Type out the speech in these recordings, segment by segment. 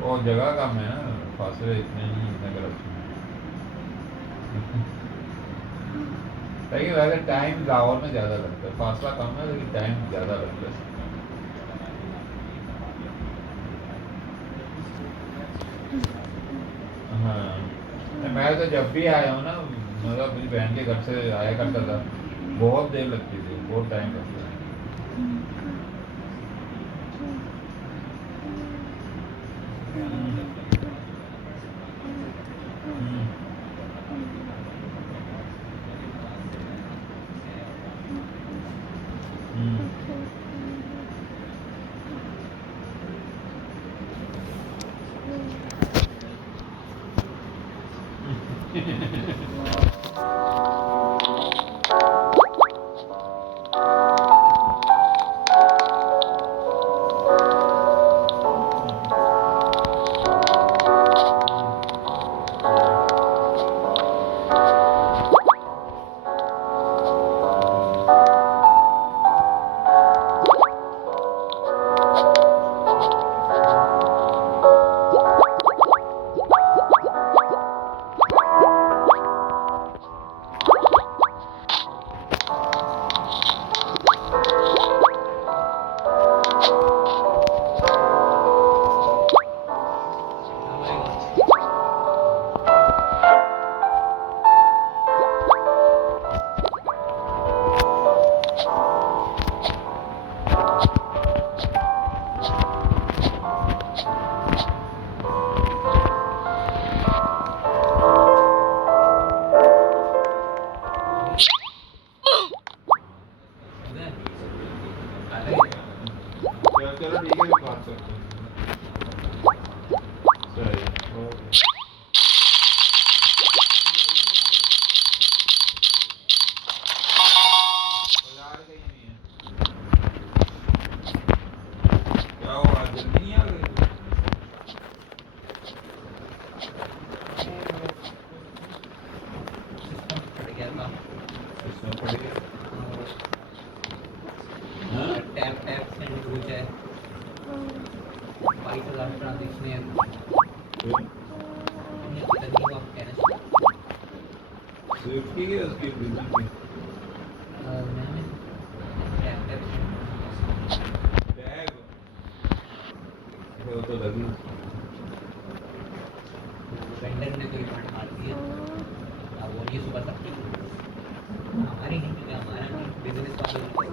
वो जगह कम है ना, फासले इतने नहीं इतने करप्शन। लेकिन वैसे टाइम लाहौर में ज़्यादा लगता है, फासला कम है लेकिन टाइम ज़्यादा लगता है। हाँ, मैं तो जब भी आया हूँ ना, मतलब अपनी बहन के घर से आया करता था, बहुत देर लगती थी, बहुत टाइम लगता था। चलो ठीक है, बात करते हैं। सही, ओके। बाजार कहीं नहीं है। क्या हुआ, जल्दी नहीं आ गई? इसमें पड़ गया। हाँ? टैप टैप सेंड हो जाए 5,000 ट्रांजेक्शन है स्विफ्ट की है उसकी बिजनेस की टैग वो तो लगी वेंडर ने कोई फंड मार दिया। अब वो नहीं सुबह तक हमारी नहीं, हमारा नहीं, बिजनेस वालों को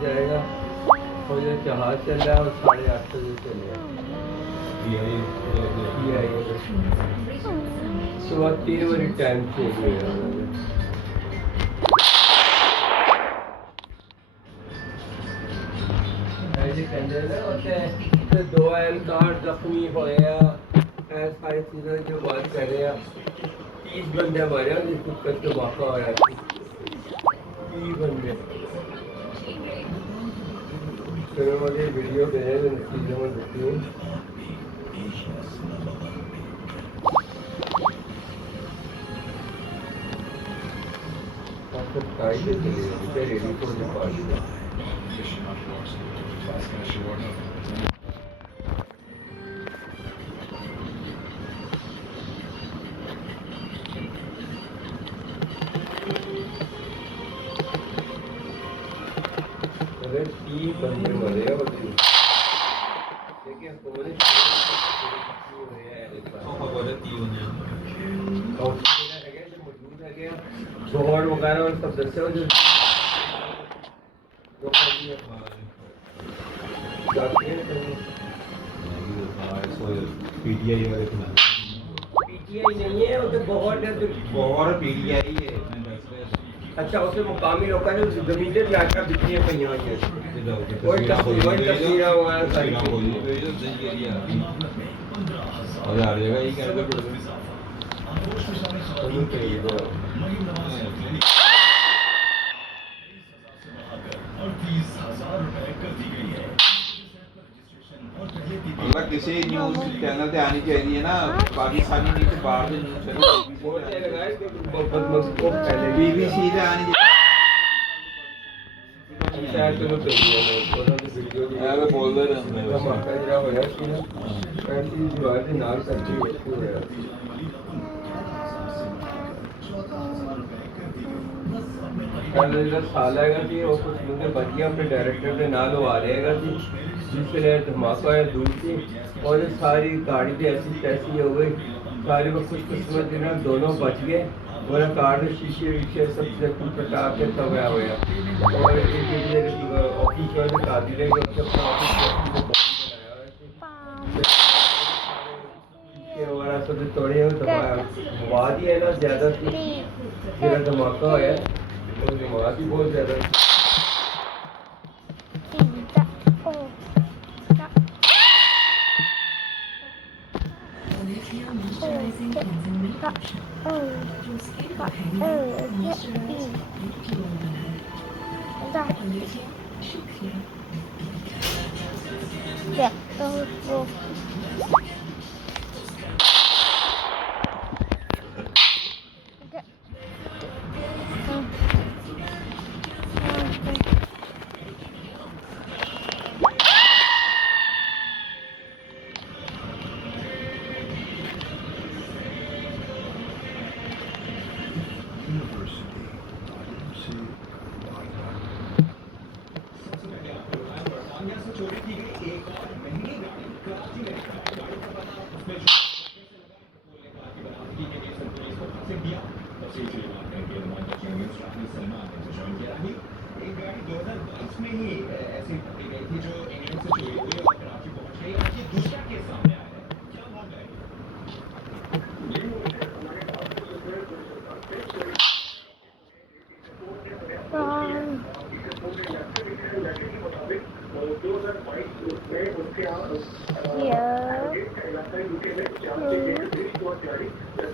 जाएगा और ये जहाज चल रहा है और 8:30 बजे चलेगा। सुबह 3 बजे टाइम चेंज हुआ। ऐसे कहते हैं होते हैं तो 2 एहलकार जख्मी होए ऐसा सारी चीज़ें जो बात कर रहे हैं। 30 बंदे मरे हैं जिस कुछ तो वाक़ा हो रहा है। 30 बंदे फिर मुझे वीडियो भेजे चीज़ों में देखती हूँ। रेडी को बंदे मरे हैं देखिए बोर्ड वगैरह और सब दस्ते हो जो पीटीआई वाले पीटीआई नहीं है उसे बहुत पीटीआई है। अच्छा उसमें मुकामी लोगों ने जमीन पे जाकर बिकनी है पहिया कोई तस्वीर हुआ है सारी और यार जगह ये क्या मतलब किसी न्यूज़ चैनल पे आनी चाहिए ना पाकिस्तानी नहीं तो बाहर से न्यूज़ चैनल बीबीसी पे आनी चाहिए। बोल दे साल है और कुछ मुझे बच गया अपने डायरेक्टर के नाल वो आ रहेगा जिसने धमाका है दूर थी और सारी गाड़ी भी ऐसी तैसी हो गई सारी को कुछ किस्मत ना दोनों बच गए और कार शीशे वीशे सबसे कटा के तब आया हुआ और ऑफिस वाले काबिल है सब तोड़े आवाज ही है ना ज़्यादा थी मेरा धमाका होया और आवाज ही बहुत ज़्यादा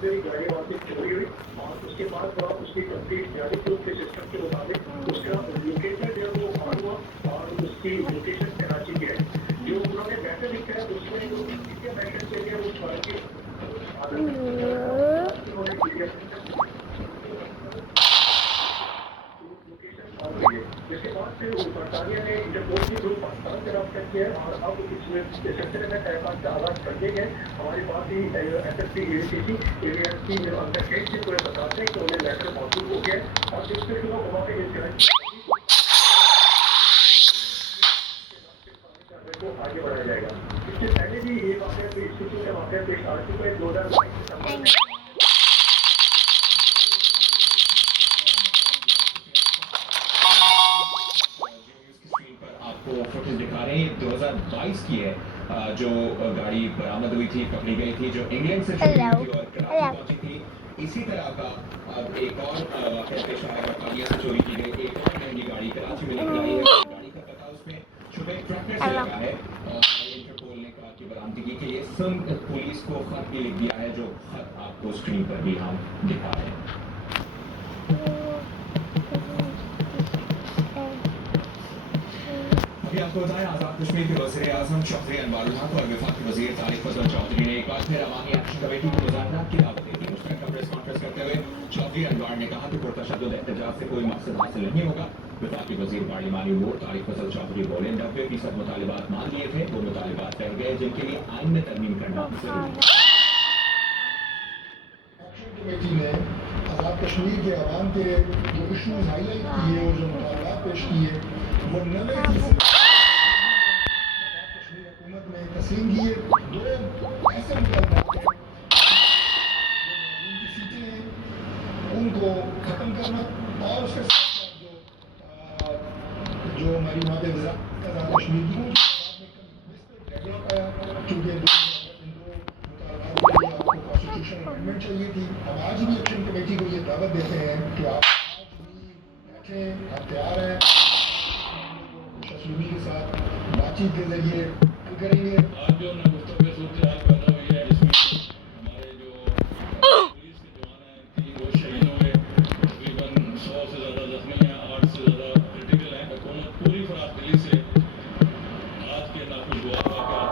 मेरी गाड़ी वहाँ से चोरी हुई और उसके बाद वह उसकी कंप्लीट गाड़ी को उसके सिस्टम के मुताबिक उसका लोकेशन जो है वो ऑन हुआ और उसकी लोकेशन कराची की है। जो उन्होंने मैसेज लिखा है उसमें जो मैसेज के लिए वो उन्होंने इसके बाद फिर बरतानिया ने इंटरपोल की ग्रुप पाकिस्तान से रब्ता किया है और अब इसमें सिलसिले में तहकीकात का आगाज कर दिए गए। हमारे पास ही SSP ACC ASP अंदर केस से पूरे बताते हैं कि उन्हें लेटर मौजूद हो गया है और जिससे कि वो वहाँ पे को आगे बढ़ाया जाएगा। इससे पहले भी ये वाक़या पेश स्थिति का वाक़या पेश आ चुका है 2022 आपको फुटेज दिखा रहे हैं 2022 की है जो गाड़ी बरामद हुई थी, पकड़ी गई थी, जो इंग्लैंड से चली थी और कराची पहुंची थी। इसी तरह का अब एक और वाक़या पेश आया, बरतानिया से चोरी की गई एक और महंगी गाड़ी कराची में निकल आई है। गाड़ी का पता उसमें छोटे ट्रैक्टर से लगा है और इंटरपोल ने कहा कि बरामदगी के लिए सिंध पुलिस को खत भी लिख दिया है, जो खत आपको स्क्रीन पर भी हम दिखा रहे हैं। अभी आपको बताएं, आजाद कश्मीर के वज़ीर आज़म चौधरी अनवारुल हक और वफाकी वज़ीर तारिक फजल चौधरी ने एक बार फिर अवामी एक्शन कमेटी को मुज़ाकरात की दावत दी थी। मुश्तरका प्रेस कॉन्फ्रेंस करते हुए चौधरी अनवार ने कहा कि पुरतशद्दुद एहतजाज से कोई मकसद हासिल नहीं होगा। वफाकी वज़ीर पार्लिमानी उमूर तारिक फजल चौधरी बोले 90% मुतालिबात मान लिए थे, वो मुतालिबात रह गए जिनके लिए आइन में तरमीम करना जरूरी है। कमेटी ने आज़ाद कश्मीर के अवाम के जो इशूज़ हाईलाइट किए और जो मुतालबात पेश किए वो 90% आज़ाद कश्मीर हुकूमत ने तस्लीम किए। दो ऐसे मुतालबात हैं जो सीटें हैं उनको ख़त्म करना और उसके साथ जो हमारी वहाँ पे आज़ाद कश्मीर की डेवलप आया क्योंकि कॉन्स्टिट्यूशन अमेंडमेंट चाहिए थी। हम आज भी एक्शन कमेटी को ये दावत देते हैं कि आप आज भी बैठें, हम तैयार हैं, खुशअस्लूबी के साथ बातचीत के जरिए करेंगे। आज जो गुफ्तगू सूरत हाल पैदा हुई है जिसमें हमारे जो पुलिस के जवान हैं 3 वो शहीद हुए, तकरीबन 100 से ज़्यादा जख्मी हैं, 8 से ज़्यादा क्रिटिकल हैं। हुकूमत पूरी फराखदिली से आज के नाखुशगवार वाक़यात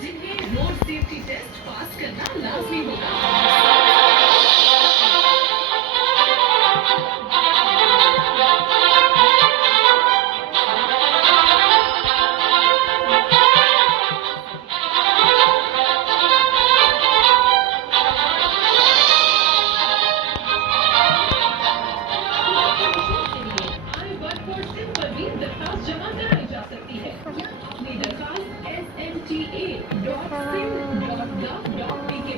जिन्हें रोड सेफ्टी टेस्ट पास करना लाजमी होगा। दरखास्त जमा कराई जा सकती है या अपनी दरखास्त smta.sim.gov.pk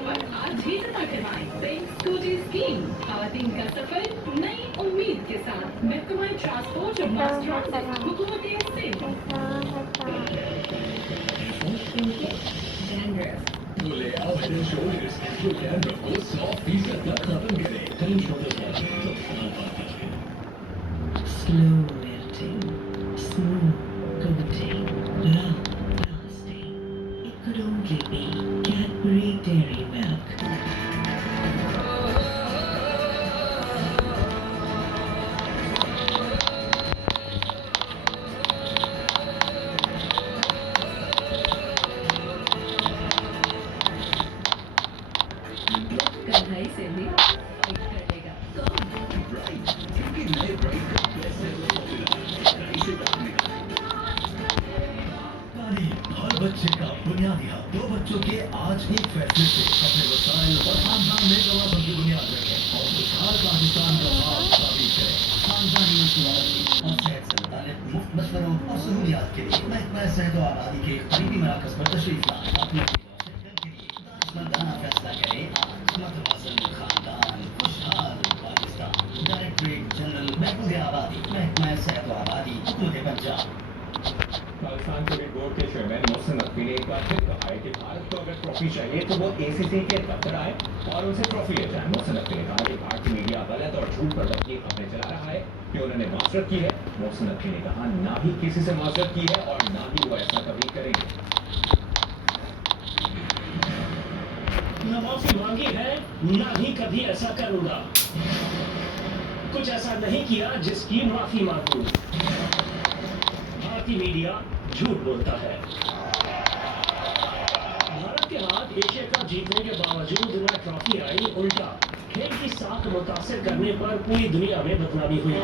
पर आज ही जमा करवाएं। पिंक स्कूटी स्कीम, खातन का सफर नई उम्मीद के साथ। महकमा ट्रांसपोर्ट और मास ट्रांजिट, हुकूमत सिंध। बोले आओ हेड एंड शोल्डर्स जो डैंड्रफ को 100% तक खत्म करे। हेड एंड शोल्डर्स है Slow melting, smooth coating, long-lasting. It could only be Cadbury Dairy Milk. कढ़ाई से भी फाइट करेगा कौन? ब्राइट क्योंकि नए ब्राइट का बेस्ट सेलर पॉपुलर कढ़ाई से काम निकाल तालीम हर बच्चे का बुनियादी हक। 2 बच्चों के आज एक फैसले से अपने वसाइल और खानदान में गवाहों की बुनियाद रखें और खुशहाल पाकिस्तान का ख्वाब ताबीर करें। खानदानी मशवरती और सेहत से मुतालिक मुफ्त मशवरों और सहूलियात के लिए महकमा सेहत और आबादी के करीबी मराकज पर तशरीफ लाएं। अपने दानिशमंदाना फैसला करें आज मतवाज़न खानदान खुशहाल पाकिस्तान। डायरेक्टरेट जनरल महबूब आबादी महकमा सेहत और आबादी हुकूमत पंजाब। पाकिस्तान क्रिकेट बोर्ड के चेयरमैन मोहसिन नकवी ने एक बार फिर कहा है कि भारत को अगर ट्रॉफी चाहिए तो वो एसीसी के दफ्तर आए और उनसे ट्रॉफी ले जाए। मोहसिन नकवी ने कहा कि भारतीय मीडिया गलत और झूठ पर ये खबरें चला रहा है कि उन्होंने माजरत की है। मोहसिन नकवी ने कहा ना ही किसी से माजरत की है और ना ही वो ऐसा कभी करेंगे। न माफी मांगी है ना ही कभी ऐसा करूंगा। कुछ ऐसा नहीं किया जिसकी माफी मांगू। भारतीय मीडिया झूठ बोलता है। भारत के हाथ एशिया कप जीतने के बावजूद न ट्रॉफी आई, उल्टा खेल की साख मुतासिर करने पर पूरी दुनिया में बदनामी हुई।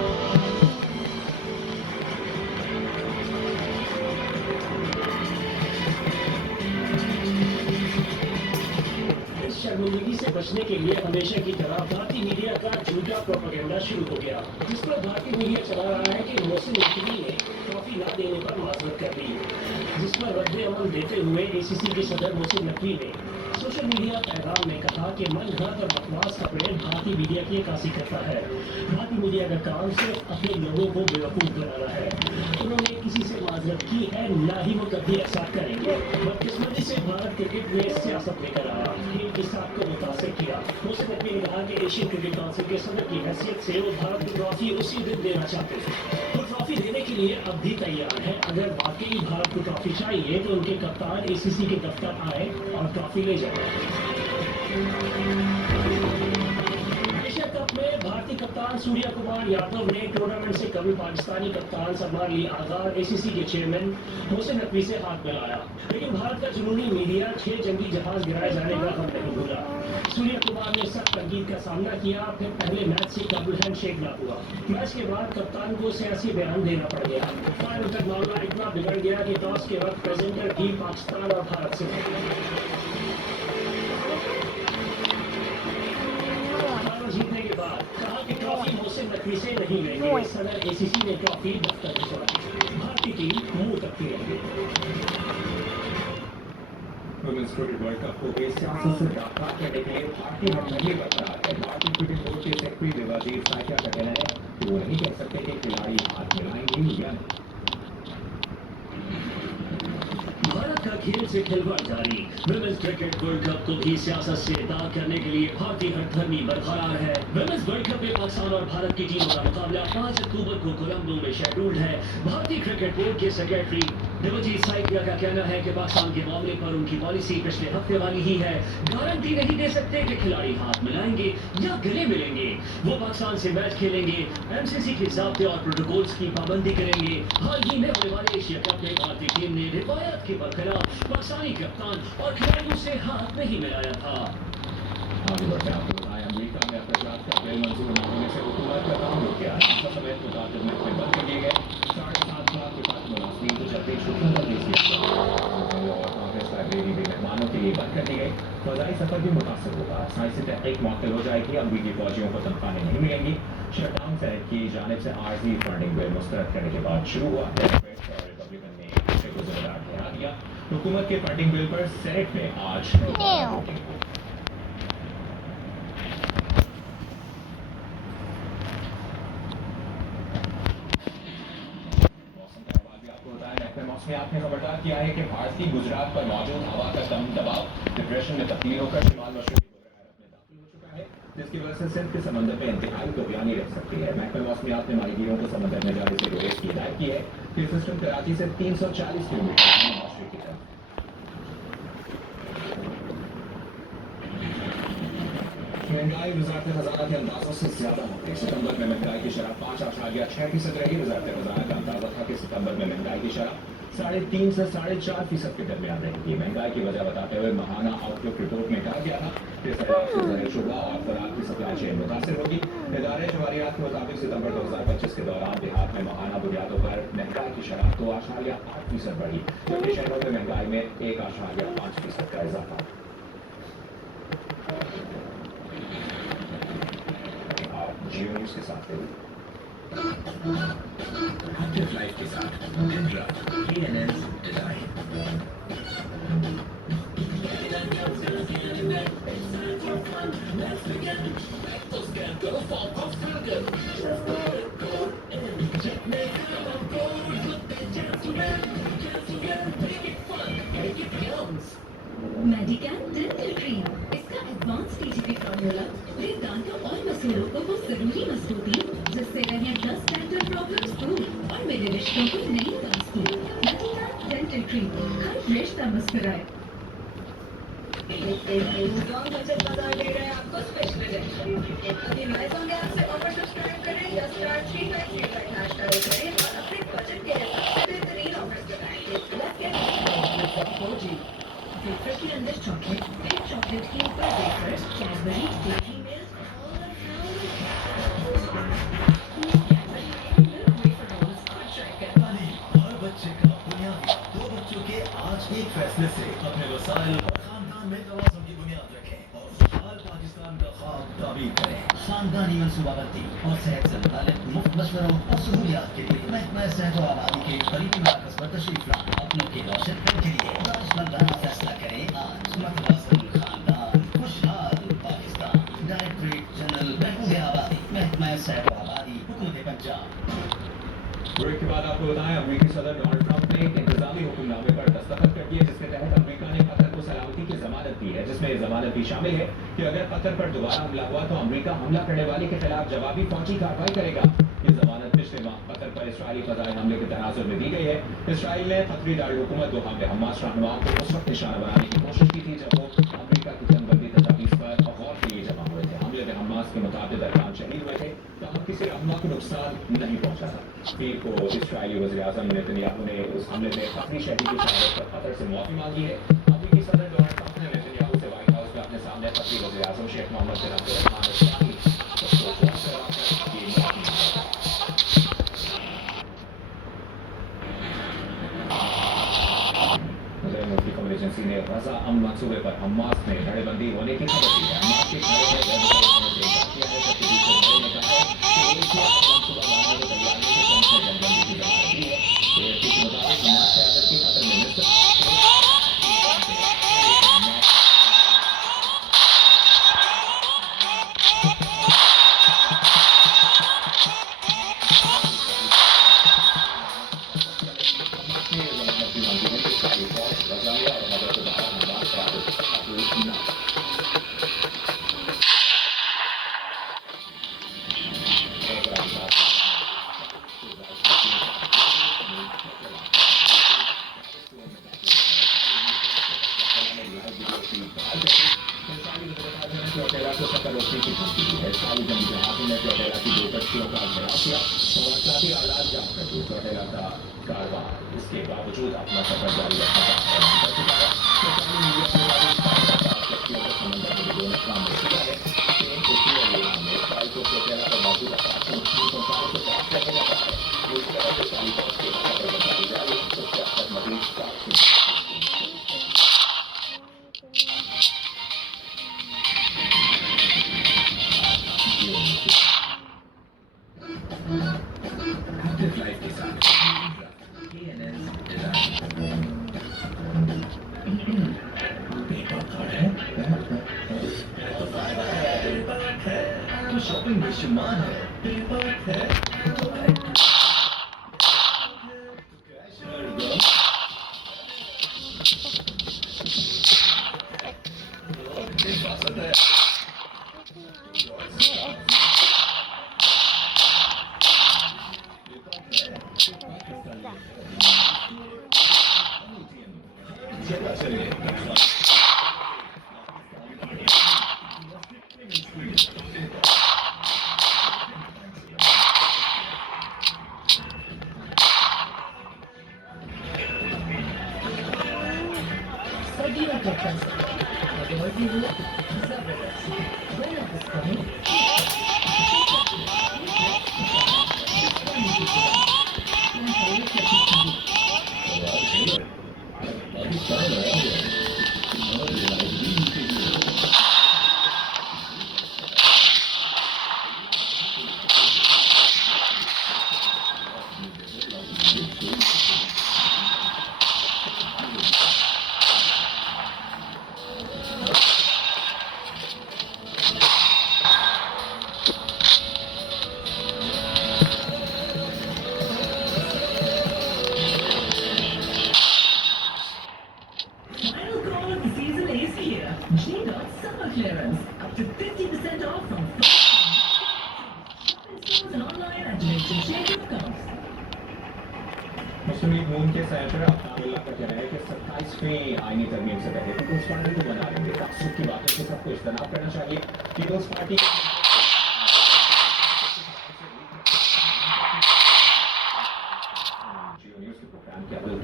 शर्मिंदगी से बचने के लिए हमेशा की तरह भारतीय मीडिया का झूठा प्रोपेगेंडा शुरू हो गया, जिस पर भारतीय मीडिया चला रहा है कि मोहसिन नकवी ने ट्रॉफी न देने पर माजरत कर दी, जिस पर रद्द अमल देते हुए एसीसी के सदर मोहसिन नकवी ने सोशल मीडिया पैगाम में कहा कि मन घड़त और बकवास खबरें भारतीय मीडिया की अक्कासी करता है। भारतीय मीडिया का काम सिर्फ अपने लोगों को बेवकूफ बनाना है। उन्होंने किसी से माजरत की है, ना ही वो कभी ऐसा करेंगे। बदकिस्मती से भारत क्रिकेट में सियासत लेकर आया, खेल की साख को मुतासिर किया। मोहसिन नकवी ने कहा कि एशियन क्रिकेट काउंसिल के सदर की हैसियत से वो भारत को ट्रॉफी उसी दिन देना चाहते थे। वो ट्रॉफी देने के लिए अब भी तैयार है। अगर वाकई भारत को ट्रॉफी चाहिए तो उनके कप्तान एसीसी के दफ्तर आए और ट्रॉफी ले जाए। एशिया कप में भारतीय कप्तान सूर्य कुमार यादव ने टूर्नामेंट से कभी पाकिस्तानी कप्तान सलमान अली आजाद एसीसी के चेयरमैन मोहसिन नकवी से हाथ मिलाया, लेकिन भारत का जुनूनी मीडिया 6 जंगी जहाज गिराए जाने का गम नहीं भूला। सूर्य कुमार ने सख्त तंकीद का सामना किया, फिर पहले मैच से कबल हैंडशेक न हुआ। मैच के बाद कप्तान को सियासी बयान देना पड़ गया। फाइनल तक मामला इतना बिगड़ गया कि टॉस के वक्त प्रेजेंटर टीम पाकिस्तान और भारत से जीतने के बाद कहा कि ट्रॉफी मोहसिन नकवी से नहीं लेंगे। सदर एसीसी ने ट्रॉफी दफ्तर भिजवा दी। भारतीय टीम मुंह तकती रह गई। वुमेन्स क्रिकेट वर्ल्ड कप को बेसियासत से दाखिल करने के लिए भारतीय हथकंडे बरकरार है। भारतीय क्रिकेट बोर्ड के सेक्रेटरी देवाजीत साहिया का कहना है कि वो नहीं कह सकते कि खिलाड़ी हाथ मिलाएंगे या नहीं। भारत का खेल से खिलवाड़ जारी। विमेंस क्रिकेट वर्ल्ड कप को भी सियासत से दाग करने के लिए भारतीय हथकंडी बरकरार है। विमेंस वर्ल्ड कप में पाकिस्तान और भारत की टीमों का मुकाबला 5 अक्टूबर को कोलंबो में शेड्यूल्ड है। भारतीय क्रिकेट बोर्ड के सेक्रेटरी देखो जी, साइकिया का कहना है कि पाकिस्तान के मामले पर उनकी पॉलिसी पिछले हफ्ते वाली ही है। गारंटी नहीं दे सकते कि खिलाड़ी हाथ मिलाएंगे या गले मिलेंगे। वो पाकिस्तान से मैच खेलेंगे, एमसीसी के ज़ाब्ते और प्रोटोकॉल्स की पाबंदी करेंगे। हाल ही में होने वाले एशिया कप में भारतीय टीम ने रिवायत के बरखिलाफ पाकिस्तानी कप्तान और खिलाड़ियों से हाथ नहीं मिलाया था। आगे बढ़ते आपको बताएं, अमेरिका में अखराजात का बिल मंजूर न होने से हुकूमत का काम रुक गया। नासा समेत मुताबिक महकमे बंद कर दिए गए। 7.5 लाख के पास मुलाजमीन को चलते छुट्टियों का देश और कांग्रेस लाइब्रेरी भी मेहमानों के लिए बंद कर दी गई। फजाई सफर भी मुतासर होगा। साइंसी तहकीक मुअत्तल हो जाएगी। अमरीकी फौजियों को तनख्वाहें नहीं मिलेंगी। शटडाउन सेनेट की जानिब से आर्जी फंडिंग बिल मुस्तरद करने के बाद शुरू हुआ। डेमोक्रेट्स और रिपब्लिकन ने इसे को जिम्मेदार ठहरा दिया। हुकूमत के फंडिंग बिल पर सेनेट में आज वोटिंग हुई। मौसम आपने खबरदार किया है कि भारतीय गुजरात पर मौजूद हवा का कम दबाव डिप्रेशन में तब्दील होकर शिमाल मशरक़ी गुजरात में दाखिल हो चुका है, जिसकी वजह से सिंध के समंदर में इंतहाई तूफानी रह सकती है। महकमा मौसमियात ने माहीगीरों को समंदर में जाने से गुरेज की हिदायत की है कि सिस्टम कराची से 340 किलोमीटर मशरक़ की तरफ। महंगाई वज़ारत खजाना के अंदाजों से ज्यादा होगी। सितंबर में महंगाई की शरह 5.6% रही। वज़ारत खजाना का अंदाजा था कि सितंबर में महंगाई की शरह 3.5 से 4.5% के दरमियान रहेगी। महंगाई की वजह बताते हुए माहाना आउटलुक रिपोर्ट में कहा गया था कि सैलाब से ज़ाहिर शुबा और फराग की सप्लाई चेन मुतासिर होगी। इदारे जवारियात के मुताबिक सितंबर 2025 के दौरान देहात में माहाना बुनियादों पर महंगाई की शरह 2.8% बढ़ी, जबकि शहरों में महंगाई में 1.5% का इजाफा। जियो न्यूज़ के साथ एक्टिव लाइफ के साथ इंद्रा KNN design. Medicam dental cream, इसका एडवांस टीजीपी फॉर्मूला पूरे दांतों और मसूड़ों को वो जरूरी मजबूती जिससे रहें 10 डेंटल प्रॉब्लम्स दूर और मेरे रिश्तों को नई ताजगी। मेडिकैन डेंटल क्रीम, हर रिश्ता मुस्कुराए। बचत बाजार दे रहे हैं आपको स्पेशल डिस्काउंट। अभी अमेज़न ऐप से ऑफर सब्सक्राइब करें या *353 करें और अपने बजट के हिसाब से बेहतरीन ऑफर्स बताएंगे। Freshly under chocolate, pink chocolate cake by Bakers, Cadbury, Dairy Milk, हर बच्चे का बुनियादी 2 बच्चों के आज एक फैसले से अपने वसाइल और खानदान में तवाज़ुन की बुनियाद रखें और खुशहाल पाकिस्तान का ख्वाब ताबीर करें। खानदानी मनसूबाबंदी और सेहत से मुतालिक मुफ्त मशवरों और सहूलियात के लिए महकमा सेहत और आबादी के करीबी मरकज़ पर तशरीफ लाएं। अपनों की रोशन के लिए दानिशमंदाना फैसला करें आज। मतवाज़िन खानदान, खुशहाल पाकिस्तान। डायरेक्टरेट जनरल महफूज़ आबादी, महकमा सेहत और आबादी, हुकूमत पंजाब। ब्रेक के बाद आपको बताएं, अमेरिकी सदर डोनाल्ड ट्रंप ने एक इंतजामी हुक्मनामे पर दस्तखत कर दिए, जिसके तहत अमेरिका ने कतर को सलामती की जमानत दी है, जिसमें जमानत भी शामिल है कि अगर कतर पर दोबारा हमला हुआ तो अमेरिका हमला करने वाले के खिलाफ जवाबी फौजी कार्रवाई करेगा। ये जमानत पिछले माह कतर पर इसराइली फजाई हमले के तनाजुर में दी गई है। इसराइल ने कतरी दारकूमत दोहा में हमास रहनुमाओं को उस वक्त निशाना बनाने की कोशिश की थी जब वो अमेरिका की जंगबंदी तजावीज़ पर गौर के लिए जमा हुए थे। हमले में हमास के मुताबिक अरकान शहीद हुए थे, तब किसी रहनुमा को नुकसान नहीं पहुंचा था। पीर को इसराइली वज़ीर-ए-आज़म नेतन्याहू ने उस हमले में कतरी शहीद की शहादत पर कतर से माफी मांगी है। अमेरिकी सदर डोनाल्ड ट्रंप ने नेतन्याहू से व्हाइट हाउस में अपने सामने कतरी वज़ीर-ए-आज़म शेख मोहम्मद बिन अब्दुर्रहमान अल-थानी मुफ्ती खबर एजेंसी ने गजा अमन मंसूबे पर हमास में धड़ेबंदी होने की खबर दी है। हमास के घरों में गैर मुतल्लक़ होने से इनकार किया है, जबकि दूसरे घरों ने कहा है कि एशिया मंसूबा बनाने की तैयारी से कम से जंगबंदी की जमानत दी है। एएफपी के मुताबिक हमास क़यादत की कतर में मिस्र इस्तेमाल करके इंसानी गुजरात में चौटेला को सफल रोकने की धमकी दी है। साली जंग जहाज़ों ने चौटेला की 2 कश्तियों का घेराव किया, मौसलाती आलात जाम कर दिए। चौटेला का कारवां इसके बावजूद अपना सफर जारी रखने का ऐलान कर चुका है। सरकारी मीडिया के मुताबिक 5 कश्तियों को समंदर में डुबोने का काम हो चुका है। उसकी अगुवाई में साल को चौटेला पर मौजूद अफवाह को पास करने का है। इस तरह से साली को उसके सफर में जारी जारी उसके अब तक मजीद 7 एक्टिव लाइफ के साथ KNS डिजाइन पेपर कार्ड है तो फायदा है तो शॉपिंग में शुमार है पेपर है तो कैश है मुस्लिम लीग नून के सेनेटर अब्दुल्ला का कहना है कि 27वीं आईनी तरमीम से पहले पीपल्स पार्टी को बना लेंगे। तासुब की बातों से सबको इज्तनाब करना चाहिए। पीपल्स पार्टी जियो न्यूज़ के प्रोग्राम के अव्वल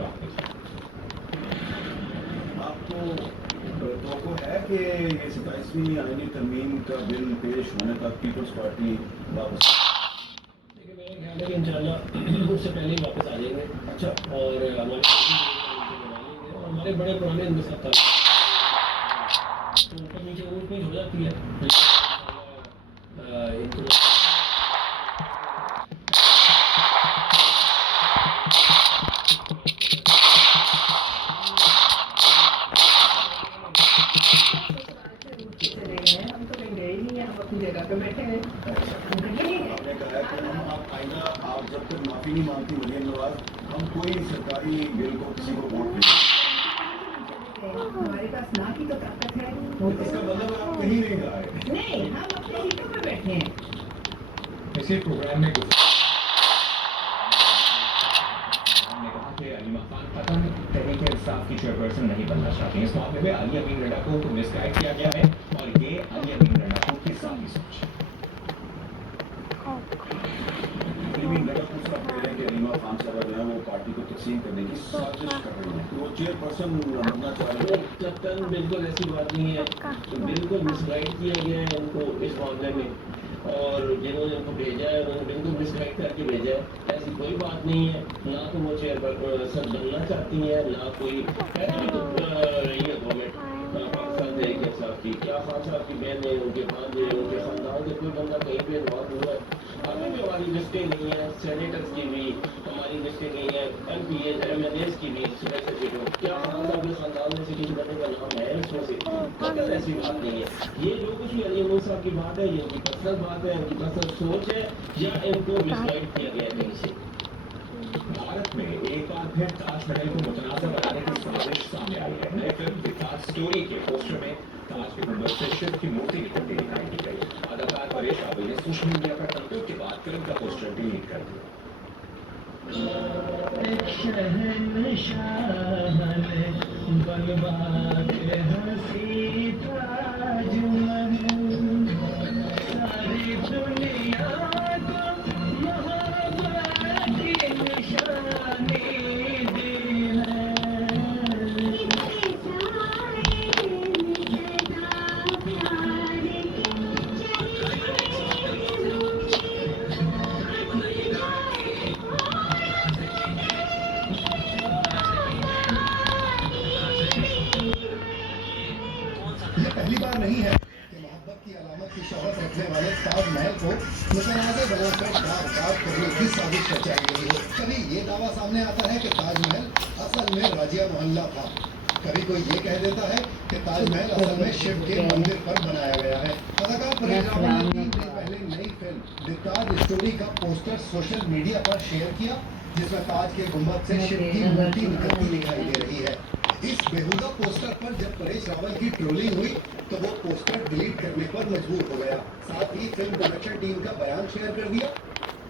आपको तो है कि ये 27वीं आईनी तरमीम का बिल पेश होने तक पीपल्स पार्टी वापस इंशाल्लाह उससे पहले ही वापस आ जाएंगे। अच्छा, और हमारे बड़े पुराने इनके साथ तो ऊपर नीचे ऊँच नीच हो जाती है इनको हम तो कहीं गए नहीं है, हम अपनी जगह पे बैठे हैं। आपने कहा है कि हम आप जब तक माफी नहीं मांगती मरियम नवाज, हम कोई सरकारी बिल को किसी को वोट नहीं। हमारे पास ना की तो ताकत है। इसका मतलब आप कहीं नहीं जा रहे। नहीं, हम अपने सीटों पे बैठे हैं। इसी प्रोग्राम में हमने कहा कि अलीमा खान पता नहीं तहरीक इंसाफ की चेयरपर्सन नहीं बनना चाहती। इस मामले में आलिया अमीन रंडा को मिसगाइड किया गया है और ये आलिया अमीन रंडा को की साथी सोच है। अलीमा खान साहब जो है वो पार्टी को तकसीम करने की साजिश कर रही है, तो वो चेयरपर्सन बनना चाह रही है। कैप्टन बिल्कुल ऐसी बात नहीं है, तो बिल्कुल मिसगाइड किया गया है उनको इस मामले में, और जिन्होंने उनको भेजा है उन्होंने बिल्कुल मिसगाइड करके भेजा है। ऐसी कोई बात नहीं है, ना तो वो चेयरपर्सन बनना चाहती है, ना कोई पहले भी तो रही है गवर्नमेंट पाकिस्तान तहरीक इंसाफ की। क्या खान साहब की बहन है, उनके भांजे, उनके खानदान से कोई बंदा कहीं पे इन्वॉल्व हुआ है? अभी भी हमारी लिस्टें नहीं है, सेनेटर्स की भी हमारी लिस्टें नहीं है, MPs MLAs की भी सीटों। क्या खान साहब के खानदान में से किसी बंदे का नाम है उसमें से? अगर ऐसी बात नहीं है, ये जो कुछ भी अली अमीन साहब की बात है, ये उनकी पर्सनल बात है, उनकी पर्सनल सोच है, या इनको मिसगाइड किया गया है कहीं से। भारत में एक बार फिर ताजमहल को मुतनाज़ बनाने की साजिश सामने आई है। नए फिल्म द ताज स्टोरी के पोस्टर में ताज के गुंबद से शिव की मूर्ति निकलती दिखाई दी गई। अदाकार परेश रावल ने सोशल मीडिया पर तंतुर के बाद फिल्म का पोस्टर डिलीट कर दिया। बनवा के हंसी ताजमहल सारी दुनिया को मोहब्बत की निशानी दी है। ये पहली बार नहीं है कि मोहब्बत की अलामत की शोहरत रखने वाले ताजमहल को मुतनाज़ बनाकर दाग करने की साजिश रचाई गई हो। कभी ये दावा सामने आता है कि ताजमहल असल में राजिया मोहल्ला था, कभी कोई ये कह देता है कि ताजमहल असल में शिव के मंदिर पर बनाया गया है। अदाकार परेश रावल ने 3 दिन पहले नई फिल्म द ताज स्टोरी का पोस्टर सोशल मीडिया पर शेयर किया, जिसमें ताज के गुंबद से शिव की मूर्ति निकलती दिखाई दे रही है। इस बेहुदा पोस्टर पर जब परेश रावल की ट्रोलिंग हुई तो वो पोस्टर डिलीट करने पर मजबूर हो गया। साथ ही फिल्म प्रोडक्शन टीम का बयान शेयर कर दिया।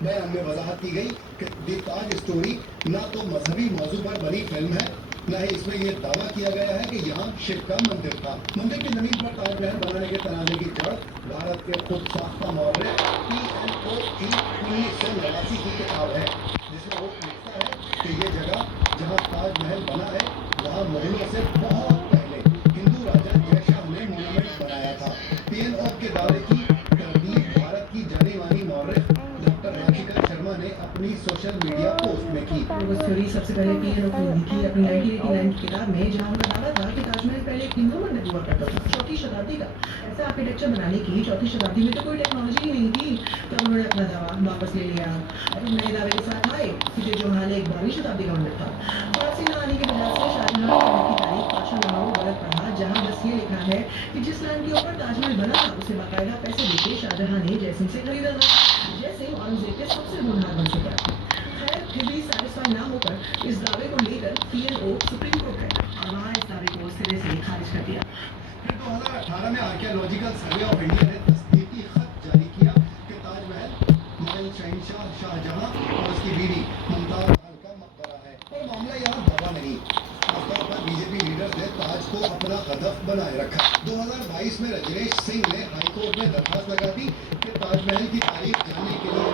बयान में वजाहत की गई कि द ताज स्टोरी ना तो मजहबी मौजू पर बनी फिल्म है, न ही इसमें यह दावा किया गया है कि यहाँ शिव का मंदिर था। मंदिर की जमीन पर ताजमहल बनाने के तनाजे की जड़ भारत के खुद साख्ता मौर्य PNO की 1989 की किताब है, जिसमें वो लिखता है कि ये जगह जहाँ ताजमहल बना है वहाँ मुगलों से बहुत पहले हिंदू राजा जयशाह ने मोन्यूमेंट बनाया था। PNO के दावे की तरदीद भारत की जानी मानी मौर्य डॉक्टर राशिका शर्मा ने अपनी सोशल मीडिया पोस्ट में की। वो स्टोरी सबसे पहले PNO ने लिखी अपनी 1989 की किताब में, जहाँ उनका दावा था कि ताजमहल पहले एक हिंदू मंदिर हुआ करता था, 4वीं शताब्दी का। ऐसा आर्किटेक्चर बनाने की 4वीं शताब्दी में तो कोई टेक्नोलॉजी ही नहीं थी। तब उन्होंने अपना दावा वापस ले लिया और नए दावे के साथ आए कि जो हाल एक 12वीं शताब्दी का मंदिर था। फारसी न आने की वजह से शाहजहां ने की तारीख पाशानामाओं गलत पढ़ा, जहाँ बस ये लिखा है कि जिस लैंड के ऊपर ताजमहल बना था उसे बाकायदा पैसे देके शाहजहां ने जयसिंह से खरीदा था। जयसिंह औरंगजेब के सबसे होनहार बन चुका है। खैर, फिर भी सेटिस्फाई ना होकर इस दावे को लेकर PNO सुप्रीम कोर्ट गए और वहाँ इस दावे को सिरे से खारिज कर दिया। फिर 2018 में आर्कियोलॉजिकल सर्वे ऑफ इंडिया ने तस्दीकी खत जारी किया कि ताजमहल मुगल शहंशाह शाहजहां और उसकी बीवी मुमताज महल का मकबरा है। पर मामला यहाँ दवा नहीं, खासतौर पर बीजेपी लीडर्स ने ताज को अपना हदफ बनाए रखा। 2022 में रजनीश सिंह ने हाईकोर्ट में दरखास्त लगा दी कि ताजमहल की तारीख जानने के लिए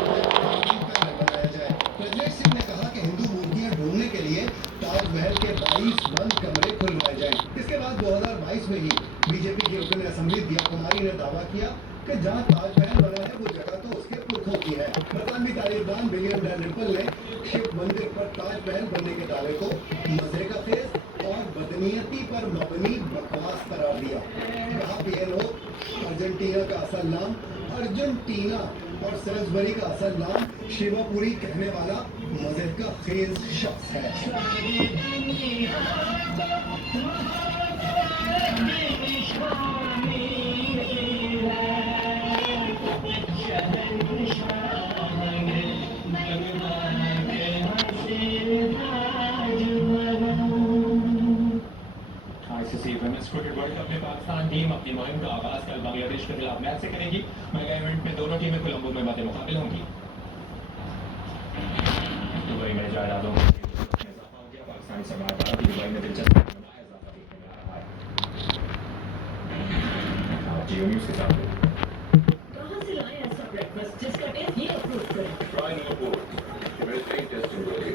बनाया जाए। रजनीश सिंह ने कहा कि हिंदू मूर्तियां ढूंढने के लिए ताजमहल के 22 बंद कमरे खुलवाए जाएं। इसके बाद 2022 में ही बीजेपी की रुकन असेंबली दिया कुमारी ने दावा किया कि जहां ताजमहल बना है वो जगह तो उसके पुरखों की है। बरतानवी तारीखदान विलियम डैलिम्पल ने शिव मंदिर पर ताजमहल बनने के दावे को मजे का खेल और बदनीयती पर मबनी बकवास करार दिया। कहा PNO अर्जेंटीना का असल नाम अर्जेंटीना और सेल्सबरी का असल नाम शिवापुरी कहने वाला मजे का खेल शख्स है। ICC women's cricket world cup में पाकिस्तान टीम अपनी मुहिम का आगाज कल बांग्लादेश के खिलाफ मैच से करेगी। मेगा इवेंट में दोनों टीमें कोलंबो में मद्दे मुकाबिल होंगी। दुबई में जायदादों में इजाफा हो गया। पाकिस्तानी सरमायादारों की दुबई में दिलचस्पी इजाफा देखने में आ रहा है। जियो न्यूज़ के साथ कहाँ से लाए ऐसा ब्रेकफास्ट जिसका टेस्ट ये अप्रूव करे? ट्राई नो वेरी टेस्टिंग होगी।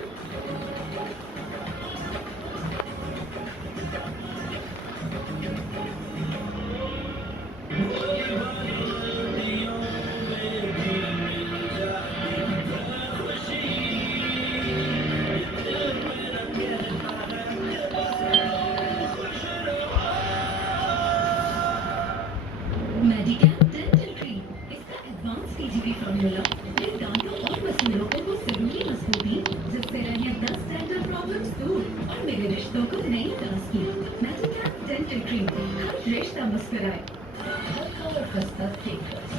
मेडिकैप डेंटल क्रीम, इसका एडवांस TGP फॉर्मूला इन दांतों और मसूड़ों को जरूरी मजबूती जिससे रहे 10 डेंटल प्रॉब्लम्स दूर और मेरे रिश्तों को नई ताजगी। मेडिकैप डेंटल क्रीम, हर रिश्ता मुस्कुराए, हल्का और खस्ता केक रस,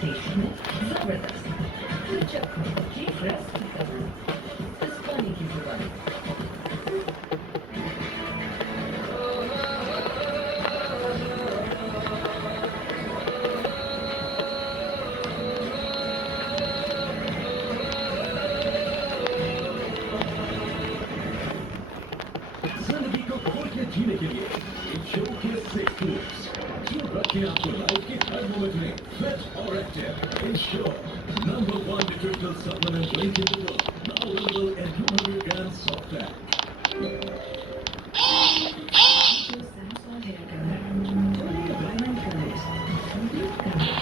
टेस्ट में जबरदस्त, दिलचस्प केक रस की तरह इस पानी की जुबानी। जिंदगी को खोल के जीने के ताकि आपको लाइफ के हर मोमेंट में फिट और active ensure number 1 nutritional supplement drink in the world now available in 200 grams soft pack. Samsung hair color. Only diamond colors. Complete color.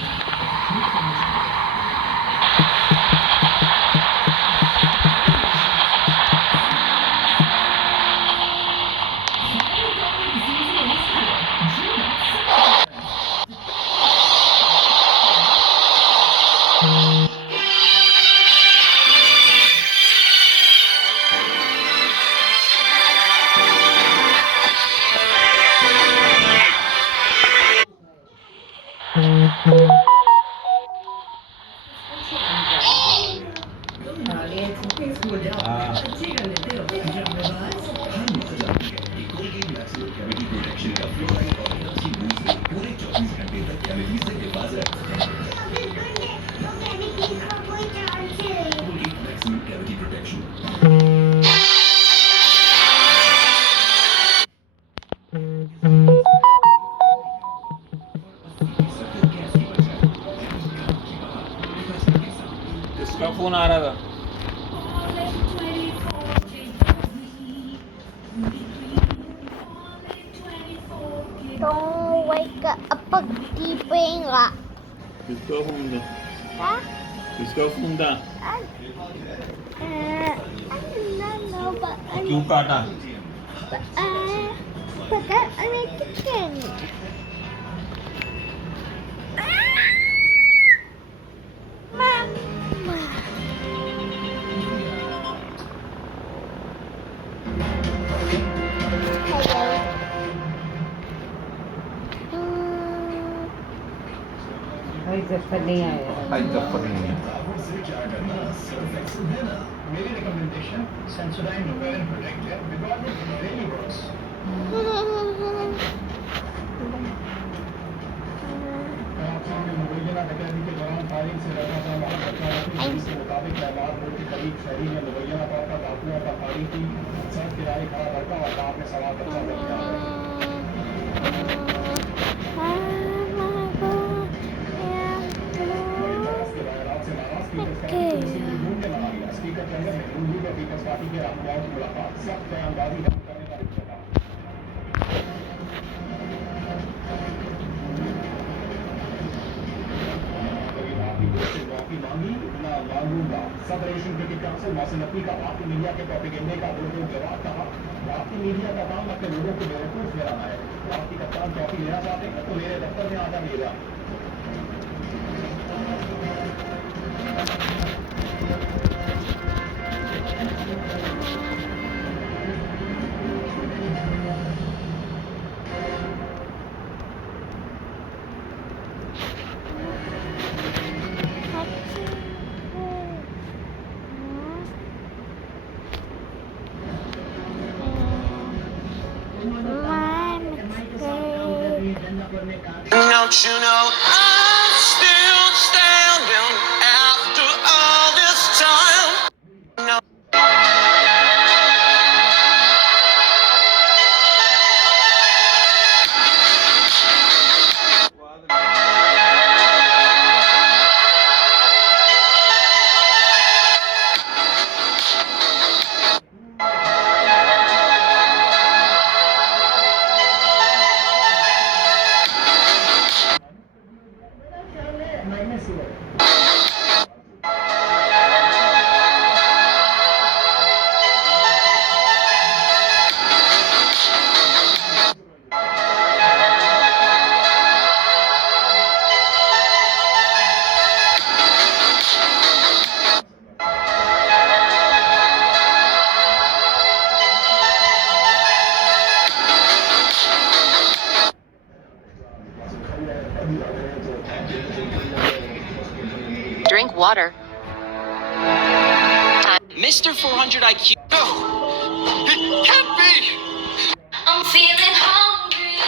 School जाओ अच्छी कर लेते हो ड्रामेबाज हर माँ जानती है कि कोलगेट मैक्सिमम कैविटी प्रोटेक्शन का फ्लोराइड और एनर्जी बूस्ट पूरे 24 घंटे तक कैविटी से हिफाजत रखता है। Colgate maximum cavity protection. किसका फोन आ रहा था? Don't wake up keeping up. किसका फोन था? Huh? किसका फोन था? I don't know, but क्यों काटा? I'm a chicken. Mama. Hello. भाई जफर नहीं आया भाई जफर नहीं है। से क्या करना सिर्फ एक्सेल देना। मेरी रिकमेंडेशन सेंसोडाइन नोवेल प्रोडक्ट है बिकॉज इट रियली वर्क्स। मैं आपसे मुबैना अकेडमी के दौरान फायरिंग से लगा था वहाँ पर इसके मुताबिक अहबाब रोड के करीब शहरी ने मुबैना तौर पर डाकुओं पर फायरिंग की। सड़क किनारे खड़ा लड़का और कार में सवार बच्चा बच गया। स्पीकर जनरल ने हिंदू और पीपल्स पार्टी के रहनुमाओं की मुलाकात सख्त बयानबाजी बंद करने का लिखा। माफी मांगी ना मांगूंगा। सब एशियन क्रिकेट काउंसिल मौसम नकवी का भारतीय मीडिया के प्रोपेगेंडे का बिल्कुल जवाब कहा। भारतीय मीडिया का काम अपने लोगों को बेवकूफ बनाना है। भारतीय कप्तान ट्रॉफी लेना चाहते हैं तो मेरे दफ्तर में आ जाइएगा। Don't you know I'm still standing after all this time? No. Drink water. Mr. 400 IQ. No! It can't be! I'm feeling hungry,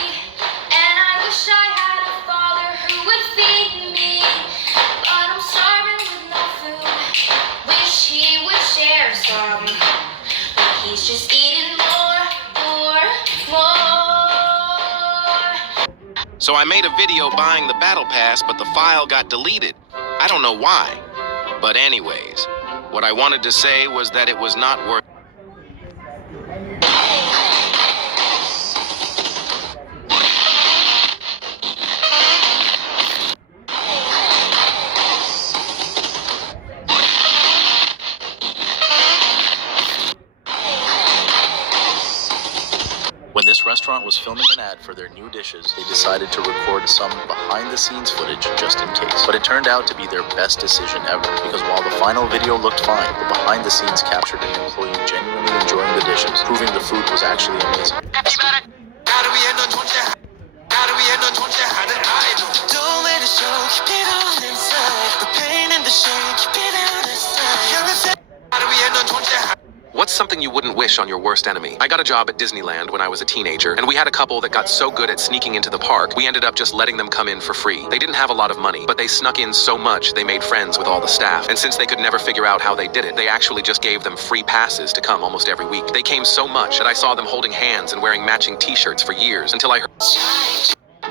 and I wish I had a father who would feed me. But I'm starving with no food. Wish he would share some. But he's just eating more. So I made a video buying the battle pass, but the file got deleted. I don't know why. But anyways, what I wanted to say was that it was not worth. When this restaurant was filming an ad for their new dishes, they decided to record some behind-the-scenes footage just in case. But it turned out to be their best decision ever, because while the final video looked fine, the behind-the-scenes captured an employee genuinely enjoying the dishes, proving the food was actually amazing. Don't let it show, keep it all inside. The pain and the shame, keep it out of sight. What's something you wouldn't wish on your worst enemy? I got a job at Disneyland when I was a teenager, and we had a couple that got so good at sneaking into the park, we ended up just letting them come in for free. They didn't have a lot of money, but they snuck in so much they made friends with all the staff. And since they could never figure out how they did it, they actually just gave them free passes to come almost every week. They came so much that I saw them holding hands and wearing matching t-shirts for years until I heard...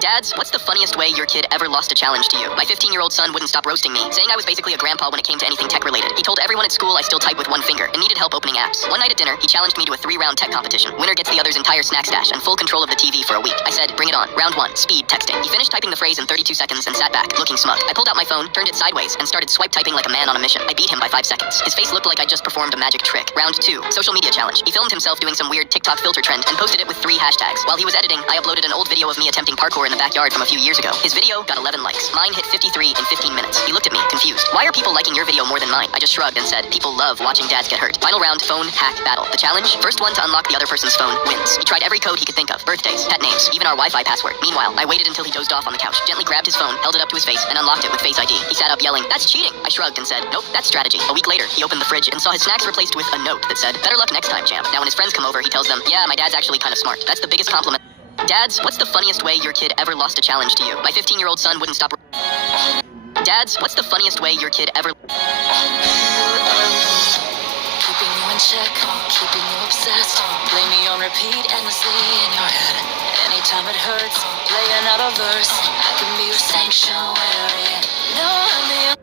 Dads, what's the funniest way your kid ever lost a challenge to you? My 15-year-old son wouldn't stop roasting me, saying I was basically a grandpa when it came to anything tech-related. He told everyone at school I still type with one finger and needed help opening apps. One night at dinner, he challenged me to a 3-round tech competition. Winner gets the other's entire snack stash and full control of the TV for a week. I said, bring it on. Round 1, speed texting. He finished typing the phrase in 32 seconds and sat back, looking smug. I pulled out my phone, turned it sideways, and started swipe typing like a man on a mission. I beat him by 5 seconds. His face looked like I just performed a magic trick. Round 2, social media challenge. He filmed himself doing some weird TikTok filter trend and posted it with 3 hashtags. While he was editing, I uploaded an old video of me attempting parkour in the backyard from a few years ago. His video got 11 likes. Mine hit 53 in 15 minutes. He looked at me, confused. Why are people liking your video more than mine? I just shrugged and said, people love watching dads get hurt. Final round, phone hack battle. The challenge, first one to unlock the other person's phone wins. He tried every code he could think of. Birthdays, pet names, even our Wi-Fi password. Meanwhile, I waited until he dozed off on the couch, gently grabbed his phone, held it up to his face, and unlocked it with Face ID. He sat up yelling, that's cheating. I shrugged and said, nope, that's strategy. A week later, he opened the fridge and saw his snacks replaced with a note that said, better luck next time, champ. Now when his friends come over, he tells them, yeah, my dad's actually kind of smart. That's the biggest compliment. Dads, what's the funniest way your kid ever lost a challenge to you? My 15-year-old son wouldn't stop... Dads, what's the funniest way your kid ever... Keeping you in check, keeping you obsessed. Play me on repeat endlessly in your head. Anytime it hurts, play another verse. I can be your sanctuary. No, I'm the...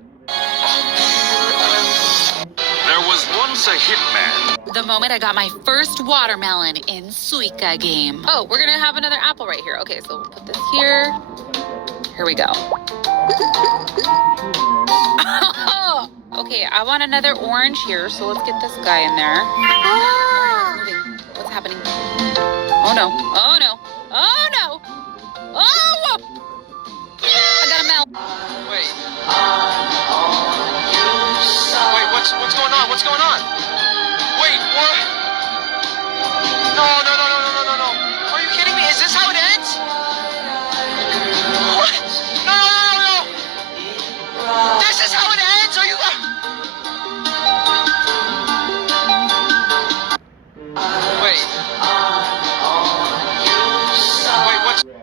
There was once a hitman. The moment I got my first watermelon in Suica game. Oh, we're gonna have another apple right here. Okay, so we'll put this here. Here we go. Okay, I want another orange here, so let's get this guy in there. What's happening? Oh no, oh no, oh no! Oh! I got a melt. Wait. Wait, what's going on? What's going on? Wait, what? No. Are you kidding me? Is this how it ends? What? No. This is how it ends? Are you...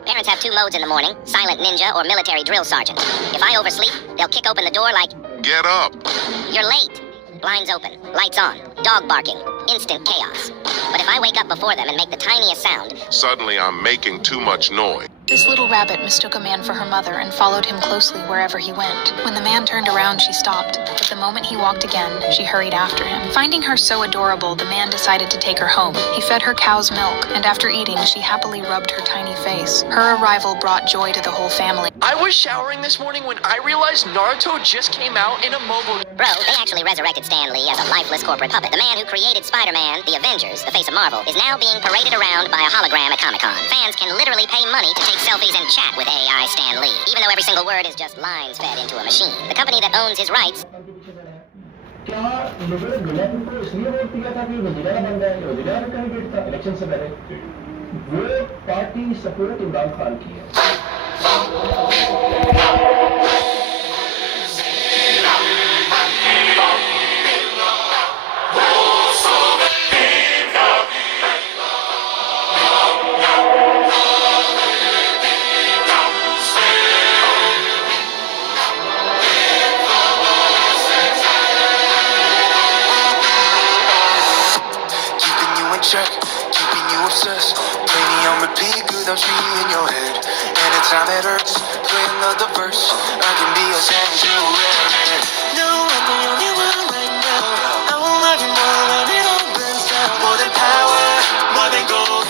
Parents have 2 modes in the morning, silent ninja or military drill sergeant. If I oversleep, they'll kick open the door like, get up. You're late. Blinds open, lights on, dog barking, instant chaos. But if I wake up before them and make the tiniest sound, Suddenly I'm making too much noise. This little rabbit mistook a man for her mother and followed him closely wherever he went. When the man turned around, she stopped, but the moment he walked again, she hurried after him. Finding her so adorable, the man decided to take her home. He fed her cow's milk, and after eating, she happily rubbed her tiny face. Her arrival brought joy to the whole family. I was showering this morning when I realized Naruto just came out in a mobile... Bro, they actually resurrected Stan Lee as a lifeless corporate puppet. The man who created Spider-Man, the Avengers, the face of Marvel, is now being paraded around by a hologram at Comic-Con. Fans can literally pay money to take selfies and chat with AI Stan Lee, even though every single word is just lines fed into a machine. The company that owns his rights... क्या लोगों ने गुलाबी को इसलिए vote दिया था कि रोजगार बन गया, रोजगार कैंडिडेट था इलेक्शन से पहले, वो पार्टी सपोर्ट इमरान खान की है. Check, keeping you obsessed. Play me on repeat, good, I'm in your head. so I can be your sanctuary. No, I'm the only one right now. I will love you more when it all burns down. More than power, more than gold.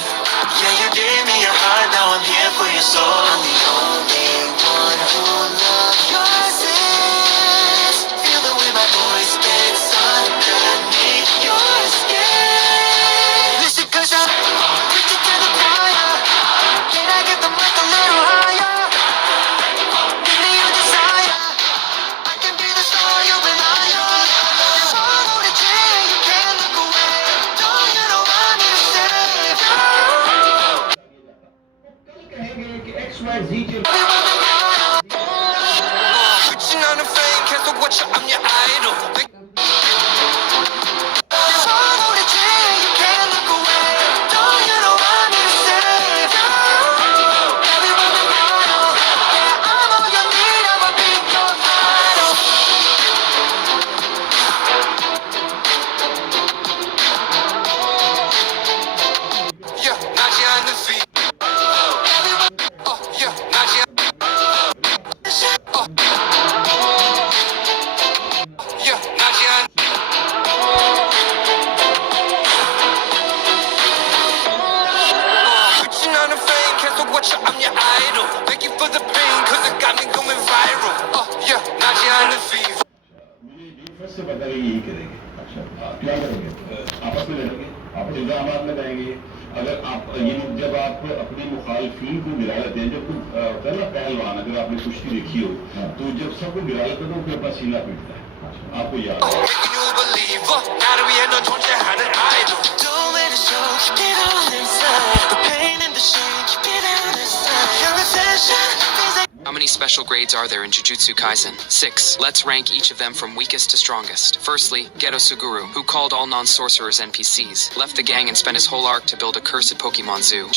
Yeah, you gave me your heart, now I'm here for your soul. I'm the only one who loves your sins. Feel the way my voice gets underneath your skin. Listen, cause I'm reaching to the fire. Can I get the mic a little higher? Give me your desire. I can be the star you rely on. You follow the chain, you can't look away. Don't you know I need a savior? Switching on the fame, cancel what you, I'm your idol. You follow the chain, you can't look away. Don't you know I need a savior? Everyone in battle, yeah, I'm all you need, I'ma be your idol. Yeah, Najee on the feet. Yeah, Najee. Yeah, Najee on. Switching on the fame, cancel what you, I'm your idol. Thank you for the pain, cause it got me going viral. Yeah, Najee on the feet. First से पता है यही करेंगे। अच्छा, क्या करेंगे? आपस में लड़ेंगे, आप इल्जामात में रहेंगे। अगर आप ये जब आप अपने मुखालिफिन को गिरा लेते हैं, जब कोई होता है ना पहलवान, अगर आपने कुश्ती देखी हो, तो जब सबको गिरा लेते हैं तो फिर अपना सीना पीटता है। आपको याद है? 나를 위해 넌 존재하는 idol. Don't let it show, keep it all inside. The pain and the shame, keep it out inside. Your attention. How many special grades are there in Jujutsu Kaisen? 6. Let's rank each of them from weakest to strongest. Firstly, Geto Suguru, who called all non-sorcerers NPCs, left the gang and spent his whole arc to build a cursed Pokemon zoo.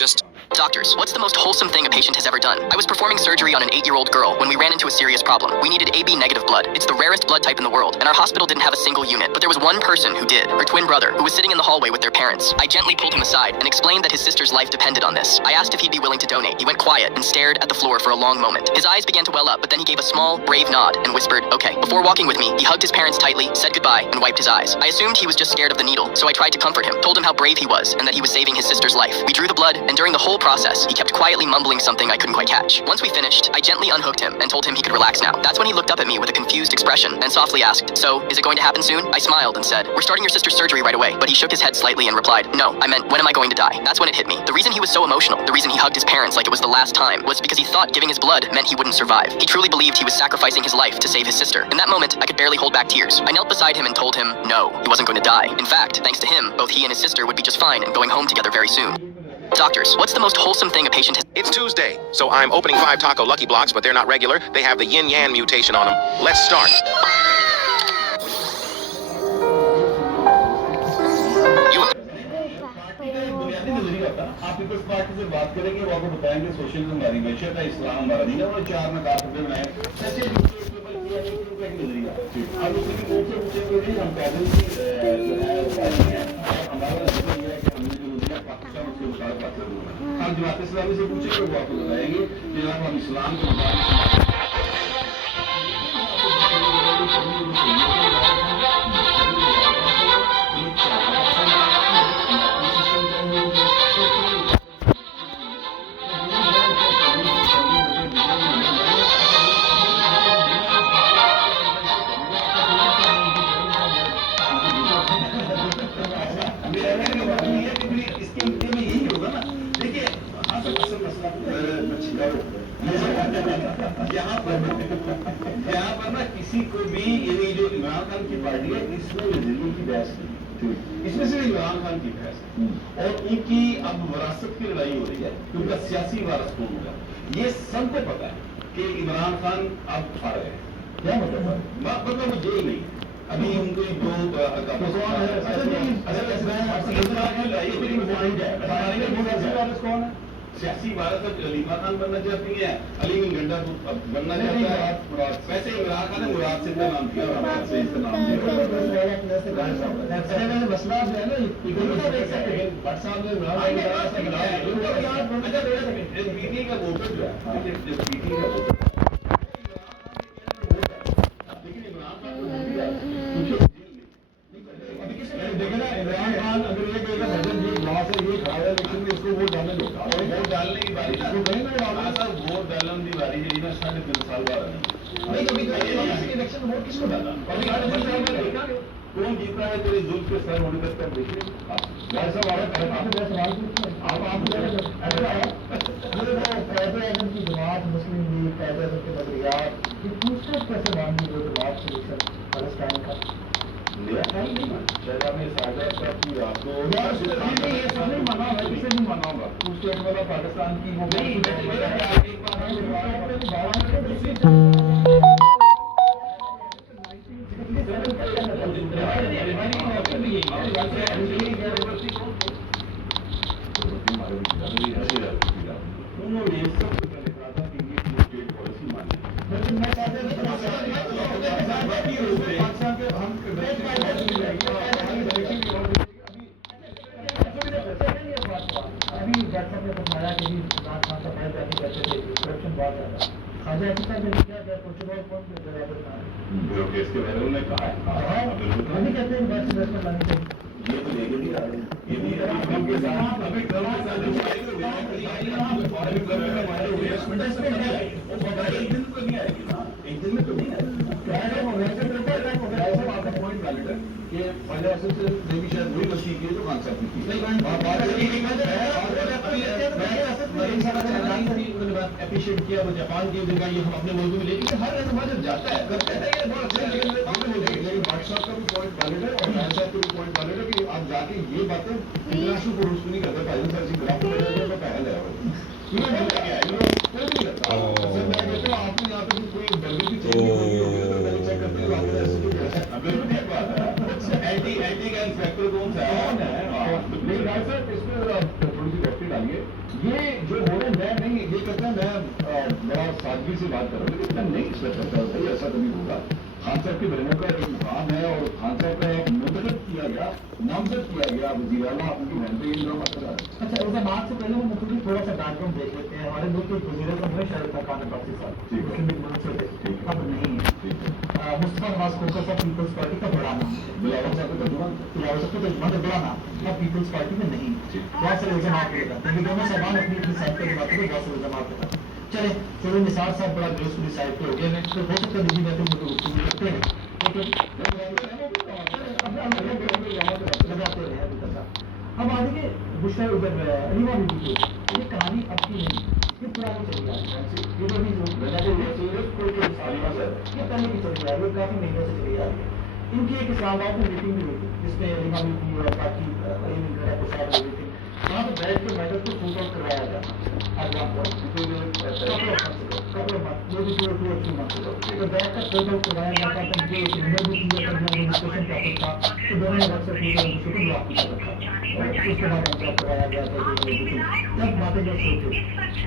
Doctors, what's the most wholesome thing a patient has ever done? I was performing surgery on an 8-year-old girl when we ran into a serious problem. We needed AB negative blood. It's the rarest blood type in the world, and our hospital didn't have a single unit. But there was one person who did, her twin brother, who was sitting in the hallway with their parents. I gently pulled him aside and explained that his sister's life depended on this. I asked if he'd be willing to donate. He went quiet and stared at the floor for a long moment. His eyes began to well up, but then he gave a small, brave nod and whispered, okay. Before walking with me, he hugged his parents tightly, said goodbye, and wiped his eyes. I assumed he was just scared of the needle, so I tried to comfort him, told him how brave he was, and that he was saving his sister's life. We drew the blood, and during the whole process, he kept quietly mumbling something I couldn't quite catch. Once we finished, I gently unhooked him and told him he could relax now. That's when he looked up at me with a confused expression and softly asked, so, is it going to happen soon? I smiled and said, we're starting your sister's surgery right away, but he shook his head slightly and replied, no, I meant, when am I going to die? That's when it hit me. The reason he was so emotional, the reason he hugged his parents like it was the last time, was because he thought giving his blood meant he wouldn't survive. He truly believed he was sacrificing his life to save his sister. In that moment, I could barely hold back tears. I knelt beside him and told him, no, he wasn't going to die. In fact, thanks to him, both he and his sister would be just fine and going home together very soon. Doctors, what's the most wholesome thing a patient has... It's Tuesday, so I'm opening 5 Taco Lucky Blocks, but they're not regular. They have the yin-yang mutation on them. Let's start. आप peoples party से बात करेंगे, वो आपको बताएंगे socialism हमारी मैशियत है, इस्लाम हमारा दीन है, और 4 में बात करते हैं सच्चे नजरिया। अब उसके ऊपर पूछेंगे हम पैदल की जो है हमारा नजरिया है कि हमने जो नजरिया पाकिस्तान उसके मुताबिक बात करूंगा। हम जमात इस्लामी से पूछेंगे, वो आपको बताएंगे कि जनाब हम इस्लाम के यहाँ पर ना किसी को भी यानी जो इमरान खान की पार्टी है इसमें नजरिए की बहस नहीं, इसमें सिर्फ इमरान खान की बहस है और उनकी अब विरासत की लड़ाई हो रही है कि उनका सियासी वारस कौन होगा। ये सबको पता है कि इमरान खान अब आ रहे हैं, क्या मतलब वो जेल नहीं अभी उनको कौन है सियासी भारत अलीमा खान बनना चाहती है, अली गंडा बनना चाहता है। वैसे इमरान खान ने मुराद से इतना नाम दिया, से इसका नाम दिया। मसला जो है ना पीटी का वोटर जो है, पीटी का वोटर बार बार नहीं कभी इलेक्शन वोट किसको डाला कौन जीत रहा है तेरे जुल्म के सर होने तक देखिए भाई साहब आपने सवाल कायदे-ए-आज़म की जमात, मुस्लिम लीग, कायदे-ए-आज़म के नजरियात, ये पूछते कैसे मान ली वो जमात सोल्यूशन पैलेस्टाइन का? मेरा ख्याल नहीं माना शायद आपने साझा साहब की आपको ये सब नहीं माना मैं किसे नहीं मानाऊंगा उसके वाला पाकिस्तान की वो नहीं उन्होंने सबसे पहले कहा था कि ये स्टेट पॉलिसी मानी अभी व्हाट्सएप में बताया कि इमरान खान का पहले जाके कहते थे करप्शन बहुत ज्यादा खाजा अफीसा ने क्या क्या कुछ और कौन से जगह पर ब्यूरोक्रेट्स के बारे में कहा है अभी कहते हैं बस इन्वेस्टमेंट लानी चाहिए ये तो लेके नहीं आ रहे ये भी हम के साथ हमें कर्म के साथ जो आएगी वो फॉरेन कर्म में हमारे इन्वेस्टमेंट से नहीं आएगी वो पता है एक दिन तो नहीं आएगी ना एक दिन में तो नहीं आएगी ऐसा आपका पॉइंट वैलिड है कि पहले ऐसे से देवी शायद वही गलती की जो कॉन्सेप्ट की एप्रिशिएट किया वो जापान की जगह ये हम अपने मुल्क में लेकिन हर ऐसा जब जाता है करते हैं ये बहुत अच्छा लेकिन बादशाह का भी पॉइंट वैलिड है और राय साहब का भी पॉइंट वैलिड है कि आप जाके ये बातें इंटरनेशनल पुरुष को नहीं करते फाइनल सर्विस ग्राफ में पहल है कोई नहीं करता आपको यहाँ पे कोई बर्गर की चीज चेक करते हैं एंटी एंटी का इंस्पेक्टर कौन सा है लेकिन राय साहब इसमें थोड़ी सी रोशनी डालिए ये जो हो रहा है मैं नहीं ये कहता है मैं बड़ा सादगी से बात कर रहा हूँ लेकिन मैं नहीं एक्सपेक्ट करता भाई ऐसा कभी होगा खान साहब के बहनों का एक मुकाम है और खान साहब का एक मुंतखब किया गया नामजद किया गया वज़ीर आला उनकी बहन पे ये मसला है अच्छा उस बात से पहले वो मुझे थोड़ा सा बैकग्राउंड देख लेते हैं हमारे मुल्क के वज़ीर आज़म हुए शायद खान अब्बासी साहब मुस्लिम लीग से थे अब नहीं है मुस्तफा नवाज खोखर साहब पीपल्स पार्टी का बड़ा नाम है बिलावल साहब का तर्जुमान बड़ा नाम अब पीपल्स पार्टी में नहीं बहुत सारे इल्जाम लगाते हैं दोनों सामान अपनी अपनी साइड पर बात करें बहुत सारे इल्जाम लगाते हैं चले चलो निसार साहब बड़ा ग्रेसफुली साइड पे हो गए हैं तो हो सकता है निजी बैठक में तो गुफ्तगू करते हैं अब आगे बुशरा उधर अलीमा बीबी को ये कहानी अब की नहीं ये पुरानी चली आ रही है ये तो भी जो ये पहले की चली आ रही है काफी महीनों से चली आ रही है इनकी एक इस्लामाबाद में मीटिंग भी हुई थी जिसमें अलीमा बीबी और बाकी प्रसाद हुई थी वहाँ पर बैठ के मैटर को शूट आउट करवाया गया तो बैठ कर शूट आउट करवाया गया था तो डिस्कशन टॉपिक था तो दोनों ने वक्त से उसको ब्लॉक कर रखा उसके बाद ब्लॉक करवाया गया था तब बातें जब शुरू हुई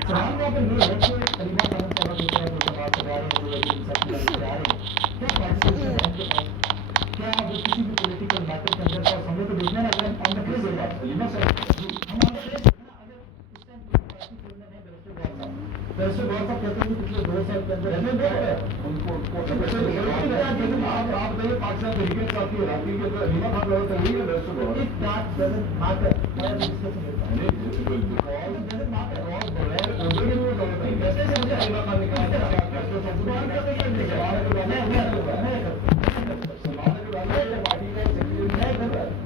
सवाल यहाँ पर ये है कि अलीमा खान साहब दूसरा जो जमात करवा रहे हैं जो इंसाफ की जा रहे हैं क्या पार्टिसिपेशन है उनके पास क्या वो किसी भी पॉलिटिकल मैटर के अंदर का हमें तो देखना है अगर हम प्लेस हो जाए अलीमा साहब वैसे गौर साहब कहते हैं कि पिछले 2 साल के अंदर उनको आप देखिए पाकिस्तान तरीके से आपकी रात्रि के अंदर अलीमा खान लगा कर रही है वैसे गौर it doesn't matter why discussion doesn't matter और बगैर उधर के लिए गलत है कैसे से मुझे अलीमा खान ने कहा कैसे संसुमान का तो ये नहीं सवाल के बाद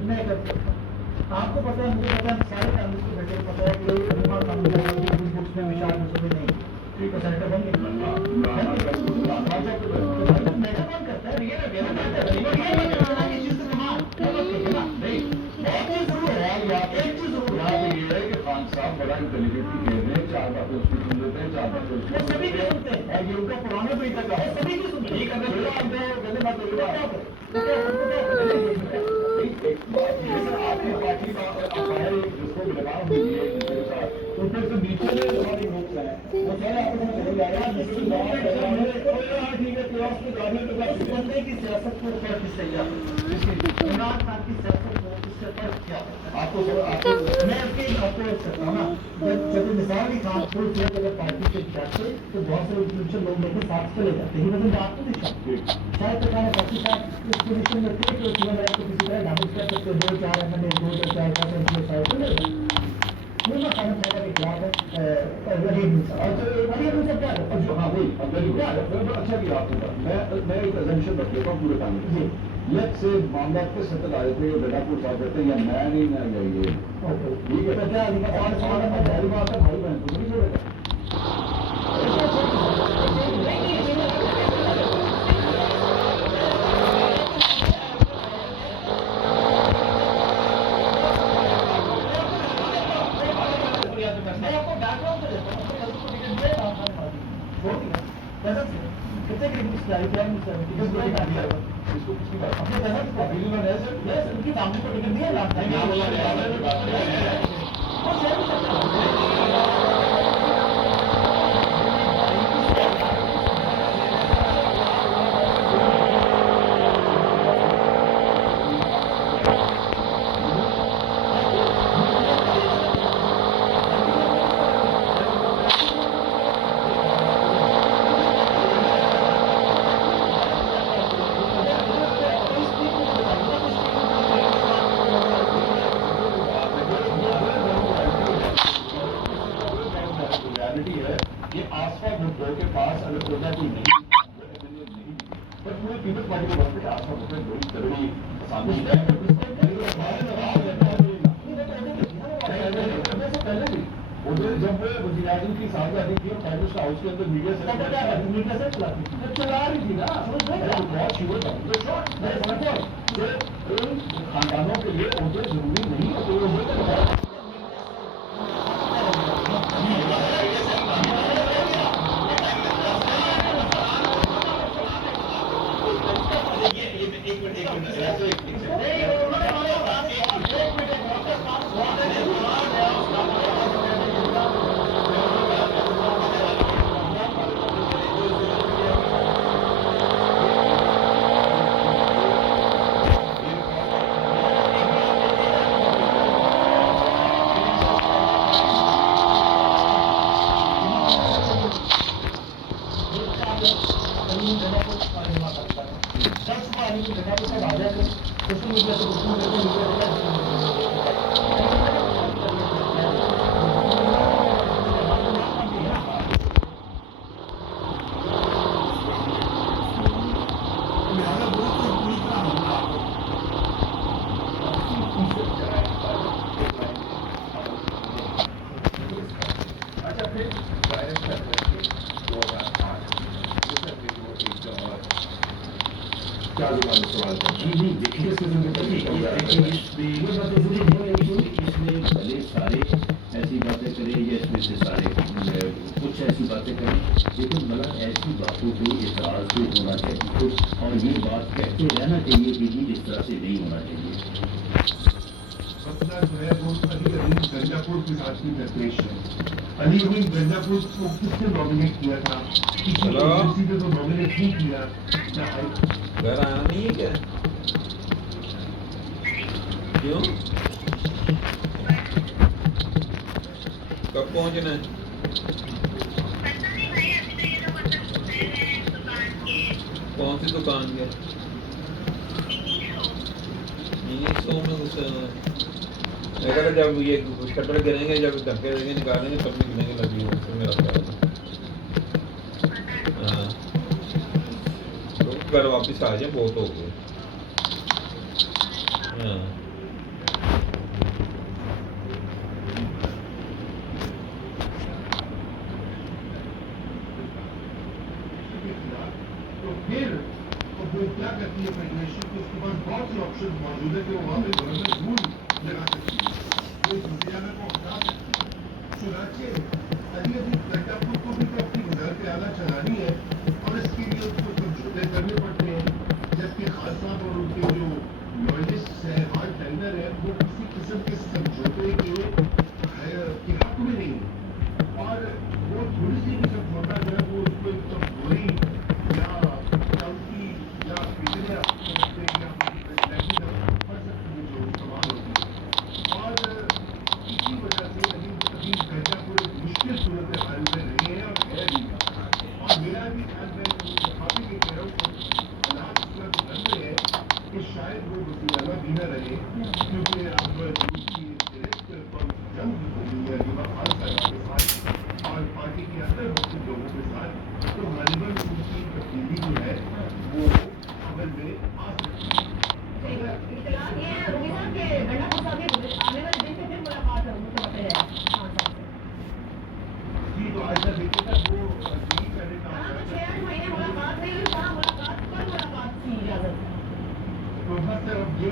मैं करता आपको पता है मुझे पता है सारे कांग्रेस के बैठे पता है कि अलीमा खान बुक्स में विशाल मुझे नहीं ठीक है सेनेटर बन गए मेरा कौन करता है ये मेरा मैटर है ये चीज तो मान नहीं बहुत चीज जरूर है यार एक चीज जरूर है ये है कि खान साहब बड़ा इंटेलिजेंट कह रहे हैं 4 बातें उसकी सुन लेते हैं 4 बातें उसकी सभी के सुनते हैं और ये उनका पुराना तरीका का है सभी के सुनते हैं अगर आप गलत बात बोल रहे आपकी पार्टी का जिसको लगाव हुई है ऊपर से नीचे में हमारी लोग हैं वो सारे आपको चले जा रहे हैं ठीक है क्लास में जाने के बाद बंदे की सियासत को ऊपर किससे या इमरान खान की सियासत को किससे फर्क क्या आपको मैं इसके आपको करता हूँ ना जब मिसाल की खान फुल फ्लेज अगर पार्टी से जाते तो बहुत सारे इंस्टीट्यूशन लोग लेकर साथ चले जाते हैं मतलब आपको दिखा शायद तो मैंने पार्टी साहब इस पोजिशन में थे कि उसमें मैं आपको किसी तरह डैमेज कर सकते 2-4 एमएलए 2-4 5 एमपी साइड पर ले पूर्ण समझने का विज्ञान गरीब इंसान गरीब इंसान क्या है जो हाँ वही गरीब क्या है अच्छा किया आपने मैं एक एजेंशन रख लेता हूँ पूरे काम में लेट्स से मामला के सेटल आए थे बेटापुर साहब कहते हैं या मैं नहीं ना या ये ठीक है क्या हमारी बात है भाई बहन को नहीं छोड़ेगा खानदानों के लिए उर्दू जरूरी नहीं है ऐसी बातें करें या इसमें से सारे कुछ ऐसी बातें करें लेकिन मतलब ऐसी बातों पे इतराज भी होना चाहिए और ये बात कहते रहना चाहिए कि जी इस तरह से नहीं होना चाहिए। जो है वो अली अमीन गंजापुर के साथ की प्रेपरेशन अली अमीन गंजापुर को किसने नॉमिनेट किया था किसी एजेंसी ने तो नॉमिनेट नहीं किया घर आना नहीं है क्या क्यों कब पहुंचना है कौन सी दुकान के मैं कहता जब ये शटर गिरेंगे जब धक्के देंगे निकालेंगे तब निकलेंगे लगी मेरा ख्याल हाँ तो घर वापस आ जाए बहुत हो गए हाँ क्या करती है फेडरेशन को उसके पास बहुत से ऑप्शन मौजूद है कि वो वहाँ पे गवर्नमेंट रूल लगा सकती है वो इस हरियाणा को हटा सकती है चुनाचे अली अभी गंजापुर को भी तो अपनी वजारत आला चलानी है और इसके लिए उसको समझौते करने पड़ते हैं जबकि खासा और उनके जो लॉयलिस्ट है हार्ड टेंडर है वो किसी किस्म के समझौते के हक में नहीं है और वो थोड़ी सी भी समझौता जो है वो उसको एकदम बुरी या सूरत हाल में नहीं है और है भी और मेरा भी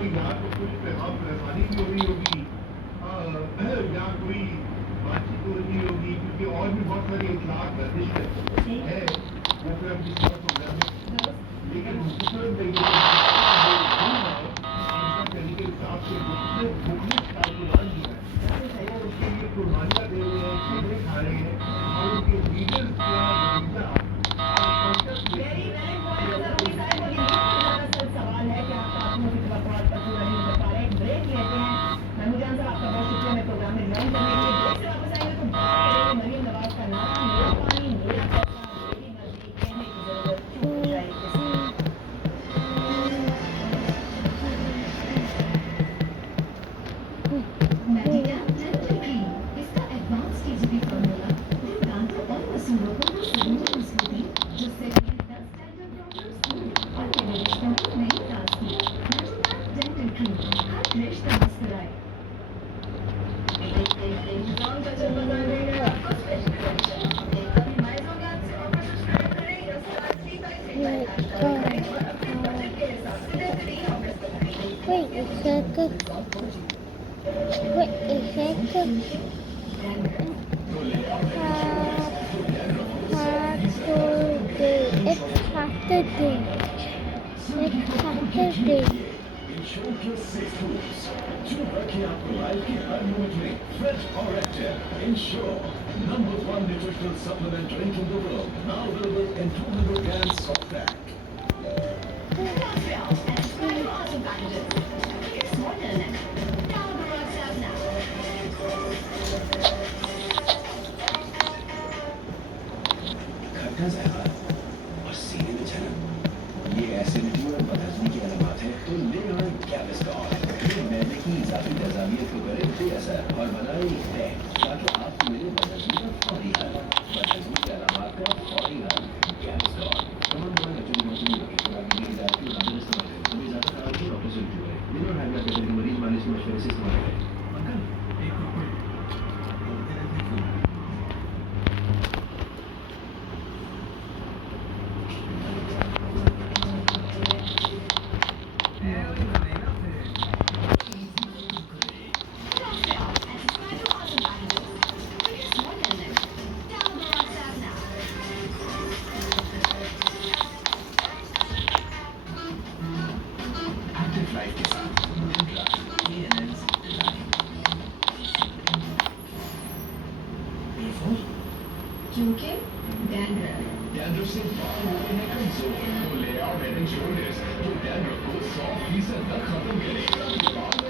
यहाँ तो कुछ पैगाम परेशानी भी हो रही होगी या कोई बातचीत हो रही होगी, क्योंकि और भी बहुत सारी इतलात गर्दिश है वो फिर हम किसी और प्रोग्राम में, लेकिन हुकूमत के हिसाब से मुख्तलिफ कारकुनान जो है वो उसके लिए कुर्बानियाँ दे रहे हैं, चीजें खा रहे हैं और उनके लीडर्स का नतीजा सवाल है कि आप आपको की तवक्कुआत पर पूरा नहीं कर पा रहे। ब्रेक लेते हैं। महमूद जान साहब आपका बहुत शुक्रिया मैं प्रोग्राम में ज्वाइन करने के लिए। ब्रेक से वापस आएंगे तो बात करेंगे मरीम नवाज का नारा मेरा पानी मेरा पैसा मेरी मर्जी कहने की जरूरत क्यों शायद मैजिका डेंटल क्रीम इसका एडवांस टीजीबी फॉर्मूला दांतों और मसूड़ों को जरूर मजबूती जिससे डेंटल क्रीम हर रिश्ता मुस्कुराए। Wait a second. Wait a second. It's Saturday. Insurance safe tools. जो रखे आपको लाइफ के हर मोमेंट में फ्रेश और active. Ensure, #1 nutritional supplement drink in the world. Now available in 200 grams soft pack. खट्टा ज़ायका और सीने में छलक, ये एसिडिटी और बदहजमी की अलामत है, तो ले आए गैविस्कॉल। ये मैदे की इजाफी तजावियत को करे बेअसर और बनाए है ताकि आपको मिले बदहजमी का फौरी हल, बदहजमी की अलामत का फौरी हल। गैविस्कॉल तमाम दवाएं एक्चुअली मौजूद होगी, खुराक की हिदायत की नाम इस्तेमाल करें, कभी ज़्यादा खराब हो डॉक्टर से रुजू करें, बिना हाई ब्लड प्रेशर के मरीज मालिश के मशवरे से इस्तेमाल करें। अंकल एक कुरकुरे बोलते रहते क्यों? क्योंकि डैंड्रफ से बाल होते हैं कमजोर, तो ले आओ हेड एंड शोल्डर्स जो डैंड्रफ को 100% तक खत्म करेगा।